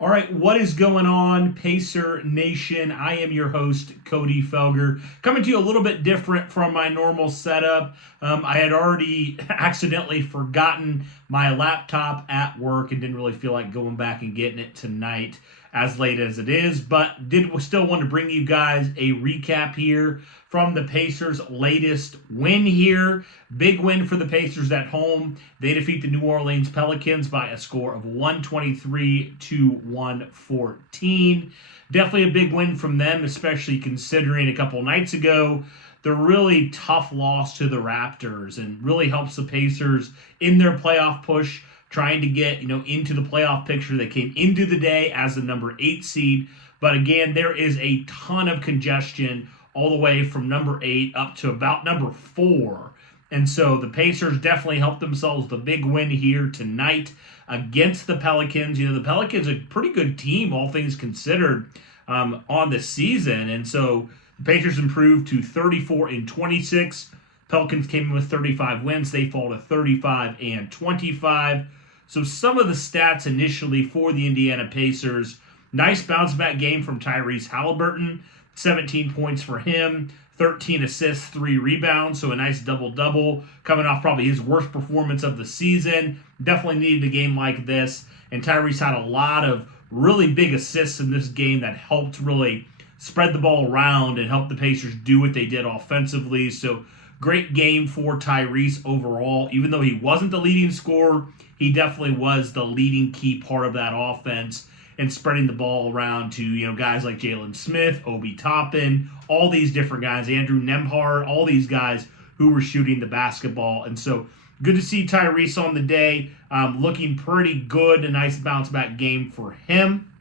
All right, what is going on, Pacer Nation? I am your host, Cody Felger, coming to you a little bit different from my normal setup. I had already accidentally forgotten my laptop at work and didn't really feel like going back and getting it tonight, as late as it is, but did still want to bring you guys a recap here from the Pacers' latest win here. Big win for the Pacers at home. They defeat the New Orleans Pelicans by a score of 123 to 114. Definitely a big win from them, especially considering a couple nights ago the really tough loss to the Raptors, and really helps the Pacers in their playoff push, trying to get into the playoff picture. They came into the day as the number 8 seed, but again, there is a ton of congestion all the way from number 8 up to about number 4. And so the Pacers definitely helped themselves the big win here tonight against the Pelicans. The Pelicans are a pretty good team, all things considered, on the season. And so the Pacers improved to 34-26. Pelicans came in with 35 wins. They fall to 35-25. So some of the stats initially for the Indiana Pacers: nice bounce back game from Tyrese Halliburton, 17 points for him, 13 assists, 3 rebounds, so a nice double-double, coming off probably his worst performance of the season. Definitely needed a game like this, and Tyrese had a lot of really big assists in this game that helped really spread the ball around and help the Pacers do what they did offensively. So great game for Tyrese overall. Even though he wasn't the leading scorer, he definitely was the leading key part of that offense and spreading the ball around to guys like Jalen Smith, Obi Toppin, all these different guys, Andrew Nembhard, all these guys who were shooting the basketball. And so good to see Tyrese on the day, looking pretty good. A nice bounce back game for him.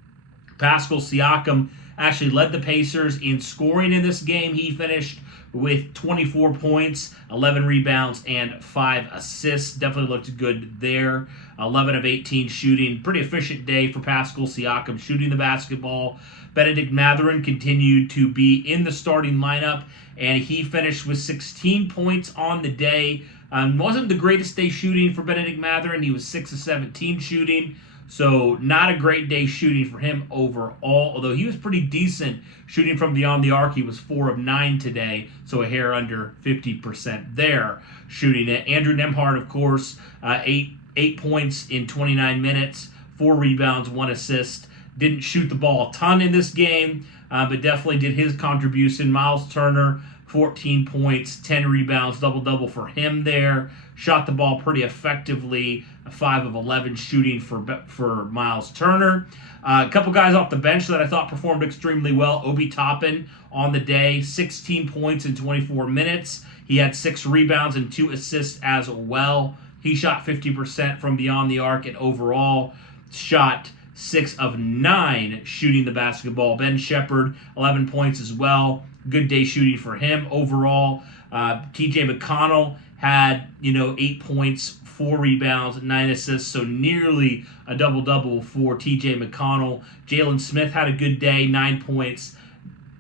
Pascal Siakam actually led the Pacers in scoring in this game. He finished with 24 points, 11 rebounds, and 5 assists. Definitely looked good there. 11 of 18 shooting. Pretty efficient day for Pascal Siakam shooting the basketball. Benedict Mathurin continued to be in the starting lineup, and he finished with 16 points on the day. Wasn't the greatest day shooting for Benedict Mathurin. He was 6 of 17 shooting. So not a great day shooting for him overall, although he was pretty decent shooting from beyond the arc. He was 4 of 9 today, so a hair under 50% there shooting it. Andrew Nembhard, of course, 8 points in 29 minutes, 4 rebounds, 1 assist. Didn't shoot the ball a ton in this game, but definitely did his contribution. Miles Turner, 14 points, 10 rebounds, double-double for him there. Shot the ball pretty effectively, 5 of 11 shooting for Miles Turner. A couple guys off the bench that I thought performed extremely well. Obi Toppin on the day, 16 points in 24 minutes. He had 6 rebounds and 2 assists as well. He shot 50% from beyond the arc, and overall shot 6 of 9 shooting the basketball. Ben Shepherd, 11 points as well. Good day shooting for him overall. TJ McConnell had 8 points, 4 rebounds, 9 assists, so nearly a double-double for TJ McConnell. Jalen Smith had a good day, 9 points,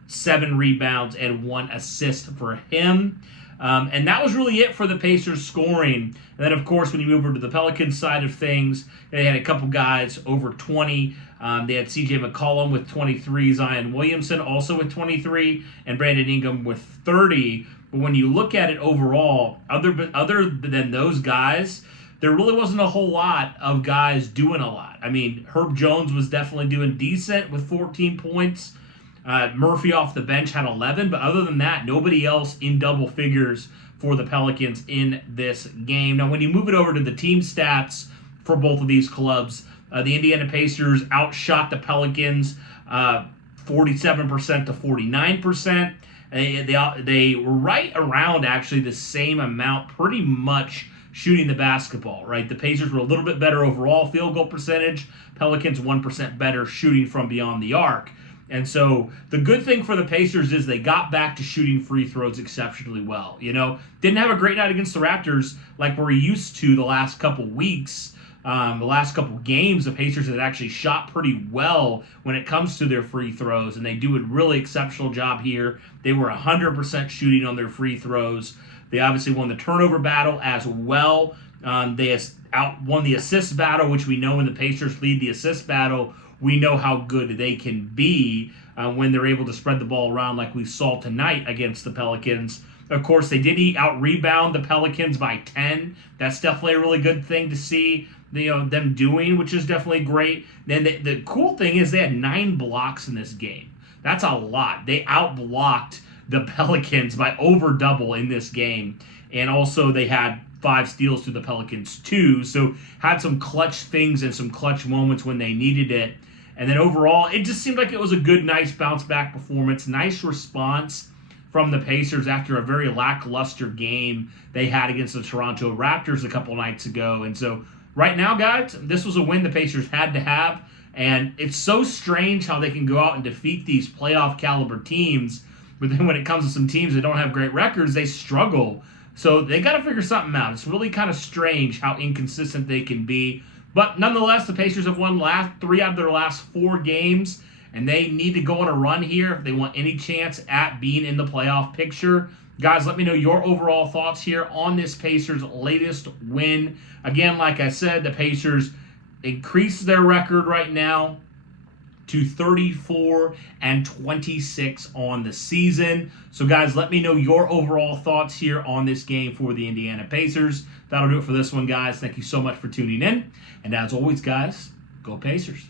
7 rebounds, and 1 assist for him. And that was really it for the Pacers scoring. And then, of course, when you move over to the Pelicans side of things, they had a couple guys over 20. They had C.J. McCollum with 23, Zion Williamson also with 23, and Brandon Ingram with 30. But when you look at it overall, other than those guys, there really wasn't a whole lot of guys doing a lot. I mean, Herb Jones was definitely doing decent with 14 points. Murphy off the bench had 11, but other than that, nobody else in double figures for the Pelicans in this game. Now, when you move it over to the team stats for both of these clubs, the Indiana Pacers outshot the Pelicans 47% to 49%. They were right around actually the same amount, pretty much shooting the basketball, right? The Pacers were a little bit better overall field goal percentage. Pelicans 1% better shooting from beyond the arc. And so the good thing for the Pacers is they got back to shooting free throws exceptionally well. Didn't have a great night against the Raptors like we're used to the last couple weeks. The last couple games, the Pacers had actually shot pretty well when it comes to their free throws, and they do a really exceptional job here. They were 100% shooting on their free throws. They obviously won the turnover battle as well. They won the assist battle, which we know when the Pacers lead the assist battle, we know how good they can be when they're able to spread the ball around like we saw tonight against the Pelicans. Of course, they did out-rebound the Pelicans by 10. That's definitely a really good thing to see them doing, which is definitely great. Then the cool thing is they had 9 blocks in this game. That's a lot. They out-blocked the Pelicans by over double in this game. And also they had 5 steals to the Pelicans too. So had some clutch things and some clutch moments when they needed it. And then overall, it just seemed like it was a good, nice bounce-back performance. Nice response from the Pacers after a very lackluster game they had against the Toronto Raptors a couple nights ago. And so right now, guys, this was a win the Pacers had to have. And it's so strange how they can go out and defeat these playoff caliber teams, but then when it comes to some teams that don't have great records, they struggle. So they got to figure something out. It's really kind of strange how inconsistent they can be. But nonetheless, the Pacers have won 3 out of their last 4 games, and they need to go on a run here if they want any chance at being in the playoff picture. Guys, let me know your overall thoughts here on this Pacers' latest win. Again, like I said, the Pacers increased their record right now to 34-26 on the season. So, guys, let me know your overall thoughts here on this game for the Indiana Pacers. That'll do it for this one, guys. Thank you so much for tuning in. And as always, guys, go Pacers.